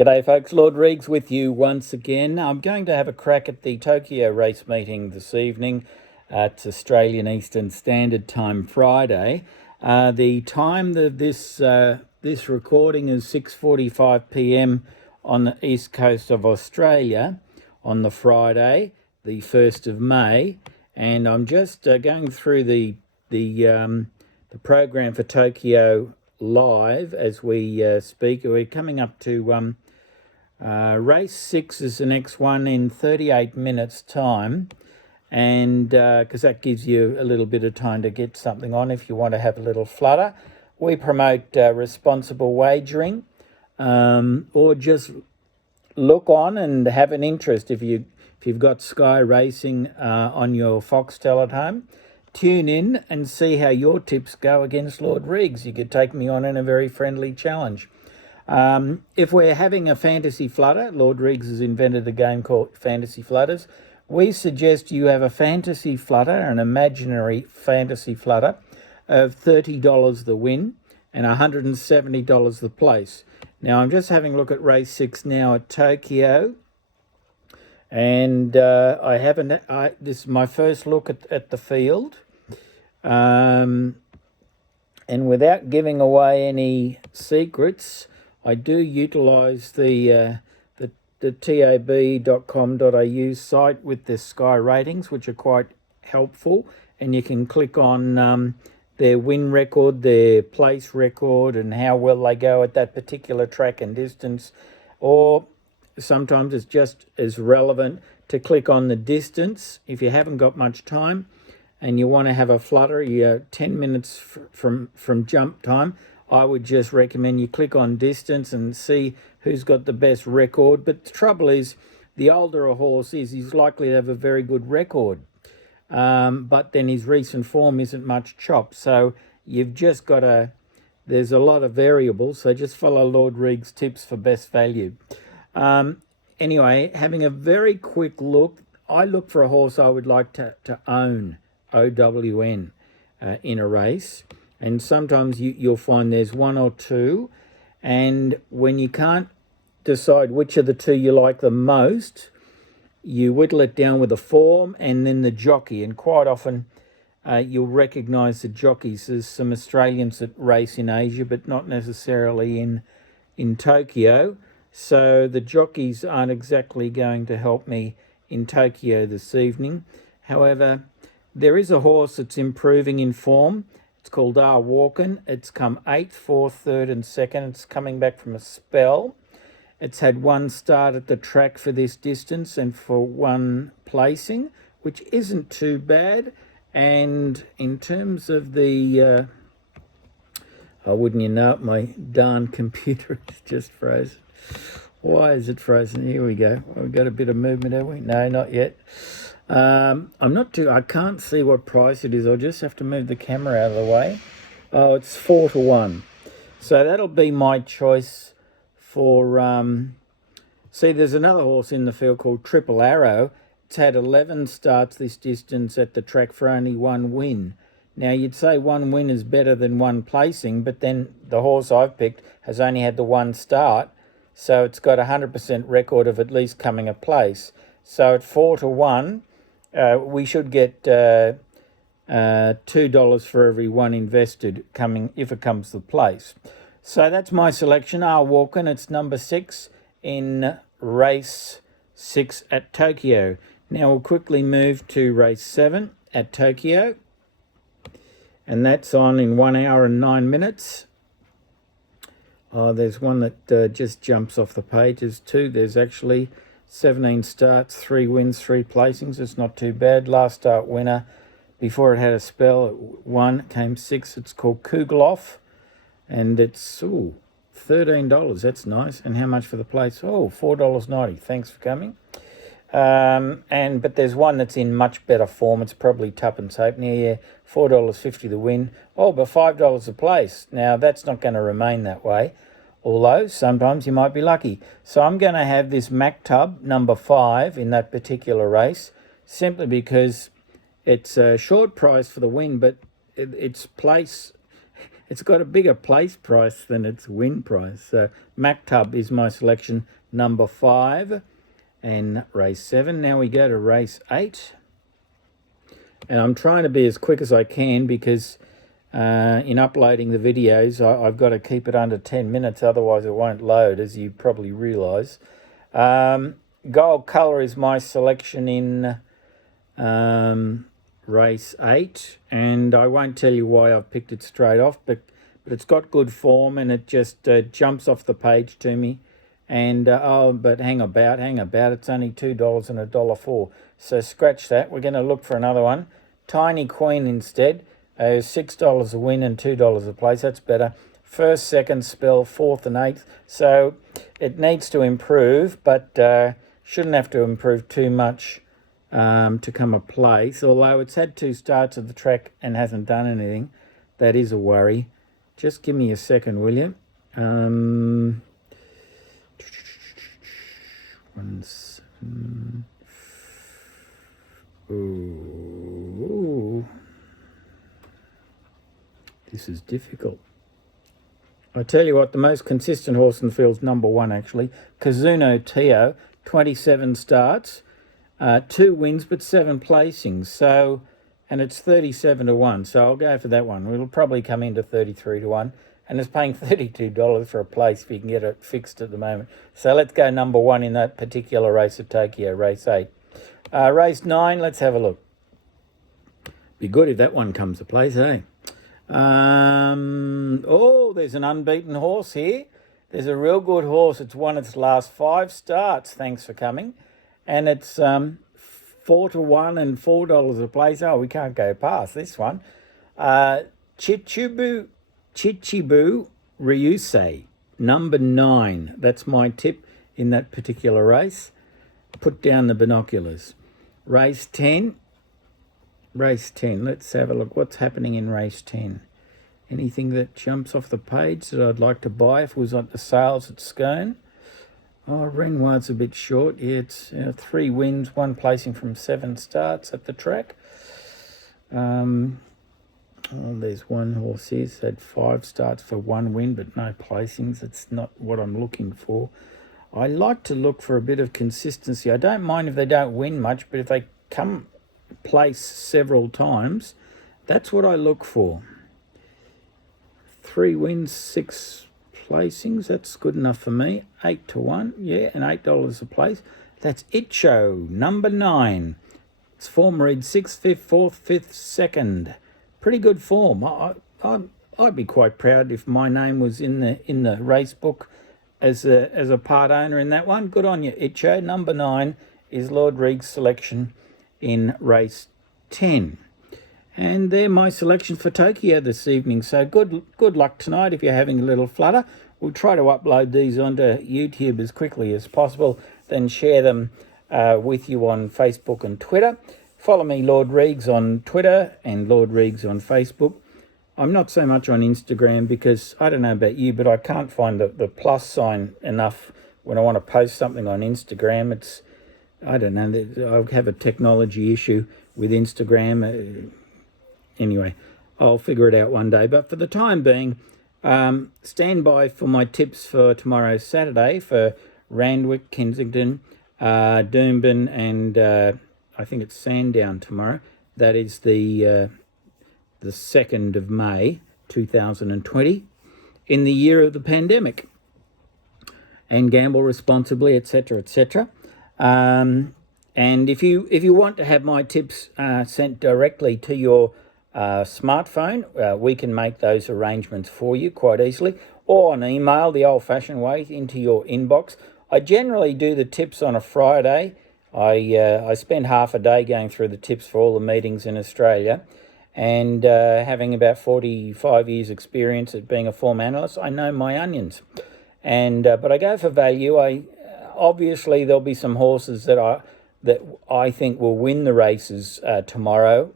G'day folks, Lord Reags with you once again. I'm going to have a crack at the Tokyo race meeting this evening. It's Australian Eastern Standard Time Friday. The time of this recording is 6:45 p.m. on the east coast of Australia on the Friday, the 1st of May, and I'm just going through the program for Tokyo live as we speak. We're coming up to race 6 is the next one in 38 minutes time, and because that gives you a little bit of time to get something on if you want to have a little flutter. We promote responsible wagering, or just look on and have an interest. If you've got Sky Racing on your Foxtel at home, tune in and see how your tips go against Lord Reags. You could take me on in a very friendly challenge. If we're having a fantasy flutter, Lord Reags has invented a game called Fantasy Flutters. We suggest you have a fantasy flutter, an imaginary fantasy flutter, of $30 the win and $170 the place. Now, I'm just having a look at race 6 now at Tokyo. And this is my first look at the field. And without giving away any secrets, I do utilise the tab.com.au site with the Sky ratings, which are quite helpful. And you can click on their win record, their place record, and how well they go at that particular track and distance. Or sometimes it's just as relevant to click on the distance if you haven't got much time and you want to have a flutter. You're 10 minutes from jump time. I would just recommend you click on distance and see who's got the best record. But the trouble is, the older a horse is, he's likely to have a very good record. But then his recent form isn't much chop. So you've just got there's a lot of variables. So just follow Lord Reags' tips for best value. Anyway, having a very quick look, I look for a horse I would like to own, OWN, in a race. And sometimes you'll find there's one or two. And when you can't decide which of the two you like the most, you whittle it down with a form and then the jockey. And quite often you'll recognise the jockeys. There's some Australians that race in Asia, but not necessarily in Tokyo. So the jockeys aren't exactly going to help me in Tokyo this evening. However, there is a horse that's improving in form. It's called Walken. It's come 8th, 4th, 3rd and 2nd. It's coming back from a spell. It's had one start at the track for this distance and for one placing, which isn't too bad. And in terms of the... wouldn't you know it, my darn computer is just frozen. Why is it frozen? Here we go. We've got a bit of movement, have we? No, not yet. I can't see what price it is. I'll just have to move the camera out of the way. Oh, it's 4-1. So that'll be my choice for... See, there's another horse in the field called Triple Arrow. It's had 11 starts this distance at the track for only one win. Now, you'd say one win is better than one placing, but then the horse I've picked has only had the one start. So it's got a 100% record of at least coming a place. So at 4-1, we should get $2 for every one invested coming if it comes to place. So that's my selection, Walken. It's number 6 in race 6 at Tokyo. Now we'll quickly move to race 7 at Tokyo. And that's on in 1 hour and 9 minutes. Oh, there's one that just jumps off the page. There's 2. There's actually 17 starts, 3 wins, 3 placings. It's not too bad. Last start winner before it had a spell at 1 came 6. It's called Kugelhoff. And it's $13. That's nice. And how much for the place? $4.90. Thanks for coming. But there's one that's in much better form. It's probably Tuppence Halfpenny. Yeah, $4.50 the win. But $5 a place. Now, that's not going to remain that way, although sometimes you might be lucky. So I'm going to have this Maktub, number 5, in that particular race, simply because it's a short price for the win, but its place it's got a bigger place price than its win price. So Maktub is my selection, number 5 and race 7. Now we go to race 8. And I'm trying to be as quick as I can because in uploading the videos, I've got to keep it under 10 minutes, otherwise it won't load, as you probably realise. Gold Colour is my selection in race 8, and I won't tell you why I've picked it straight off, but it's got good form and it just jumps off the page to me. And but hang about, it's only $2 and $1.04. So scratch that. We're going to look for another one. Tiny Queen instead. $6 a win and $2 a place. That's better. First, second spell, fourth and eighth. So it needs to improve, but shouldn't have to improve too much to come a place. Although it's had 2 starts of the track and hasn't done anything. That is a worry. Just give me a second, will you? Ooh. This is difficult. I tell you what, the most consistent horse in the field is number 1, actually. Kazuno Teo, 27 starts, 2 wins, but 7 placings. So, and it's 37 to 1. So I'll go for that one. It'll probably come into 33 to 1. And it's paying $32 for a place if you can get it fixed at the moment. So let's go number 1 in that particular race at Tokyo, race 8. Race 9, let's have a look. Be good if that one comes to place, eh? Oh, there's an unbeaten horse here. There's a real good horse. It's won its last 5 starts. Thanks for coming. And it's 4 to 1 and $4 a place. Oh, we can't go past this one. Chichibu Ryusei, number 9. That's my tip in that particular race. Put down the binoculars. Race 10. Let's have a look. What's happening in race 10? Anything that jumps off the page that I'd like to buy if it was at the sales at Scone? Oh, Renoir's a bit short. Yeah, it's 3 wins, 1 placing from 7 starts at the track. There's one horse here that's had 5 starts for 1 win, but no placings. It's not what I'm looking for. I like to look for a bit of consistency. I don't mind if they don't win much, but if they come place several times, that's what I look for. 3 wins, 6 placings. That's good enough for me. 8 to 1, yeah, and $8 a place. That's Itcho, number 9. Its form reads 6th, 5th, 4th, 5th, 2nd. Pretty good form. I'd be quite proud if my name was in the race book as a part owner in that one. Good on you, Itcho. Number 9 is Lord Reags' selection in race 10. And they're my selection for Tokyo this evening. So good luck tonight if you're having a little flutter. We'll try to upload these onto YouTube as quickly as possible, then share them with you on Facebook and Twitter. Follow me, Lord Reags, on Twitter and Lord Reags on Facebook. I'm not so much on Instagram because, I don't know about you, but I can't find the plus sign enough when I want to post something on Instagram. It's, I don't know, I have a technology issue with Instagram. Anyway, I'll figure it out one day. But for the time being, stand by for my tips for tomorrow, Saturday, for Randwick, Kensington, Doomben, and I think it's Sandown tomorrow. That is the 2nd of May, 2020, in the year of the pandemic. And gamble responsibly, etc., etc. And if you want to have my tips sent directly to your smartphone, we can make those arrangements for you quite easily, or on email, the old-fashioned way, into your inbox. I generally do the tips on a Friday. I spend half a day going through the tips for all the meetings in Australia, and having about 45 years experience at being a form analyst, I know my onions. And but I go for value. Obviously there'll be some horses that I think will win the races tomorrow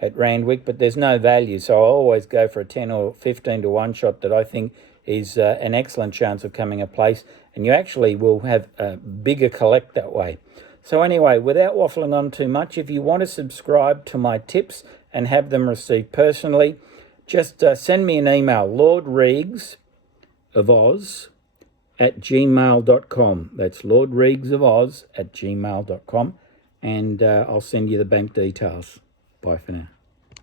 at Randwick, but there's no value, so I always go for a 10 or 15 to 1 shot that I think is an excellent chance of coming a place, and you actually will have a bigger collect that way. So anyway, without waffling on too much, if you want to subscribe to my tips and have them received personally, just send me an email, LordReagsOfOz@gmail.com. That's LordReagsOfOz@gmail.com, and I'll send you the bank details. Bye for now.